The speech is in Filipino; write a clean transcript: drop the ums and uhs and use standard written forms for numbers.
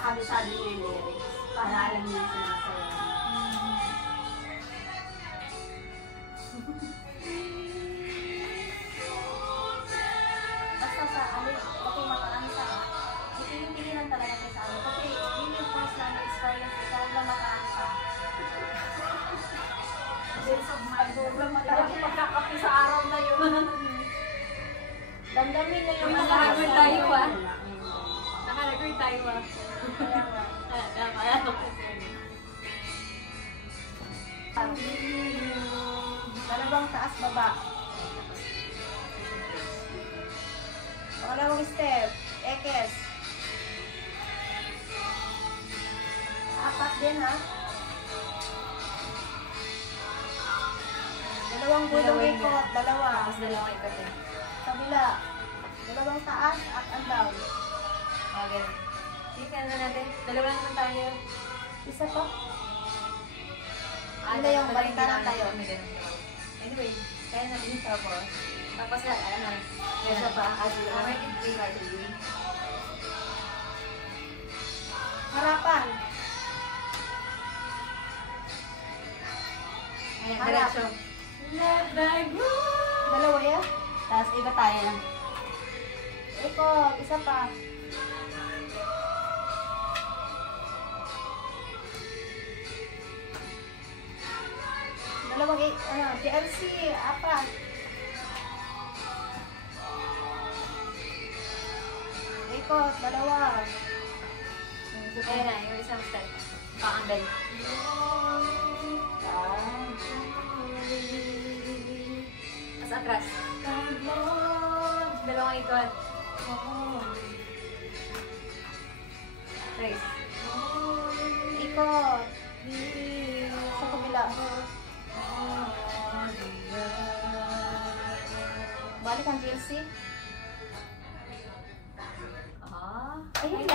kabisado niya yung lyrics. Para alam niya sinasayaw. Basta sa alin, okay makaan sa ito yung tinginan talaga kayo sa amin. Kasi yun yung first na experience ko na makaan sa sobrang matagal yung pagkakapi sa araw na yun. Damdamin na yung naka-record tayo ah. Naka-record tayo ah. Dalawang taas baba. Pangalawang step, ekes. Apat din ha. Dalawang gulong ikot, dalawa. Tapos dalawang ikot eh. Kabila. Dalawang taas, up and down. Okay. Sige na natin. Dalawa na naman tayo. Isa pa. Ano yung baliktaran tayo? Anyway, kaya natin yung tapos. Tapos na, ano, Isa pa. play by the way. Harapan. Ayan, Harap. diretso. Let the groove. Dalawa yan. Tapos iba tayo. Ikot. Isa pa. Dalawang GLC. Apat. Ikot. Dalawa. Ayan na, yung isang step. Paanggal. Tapos atras. Dalawang ikot. Trace. Ikot. Sa kabila. Balik ang GLC. Ah. Ayun lang.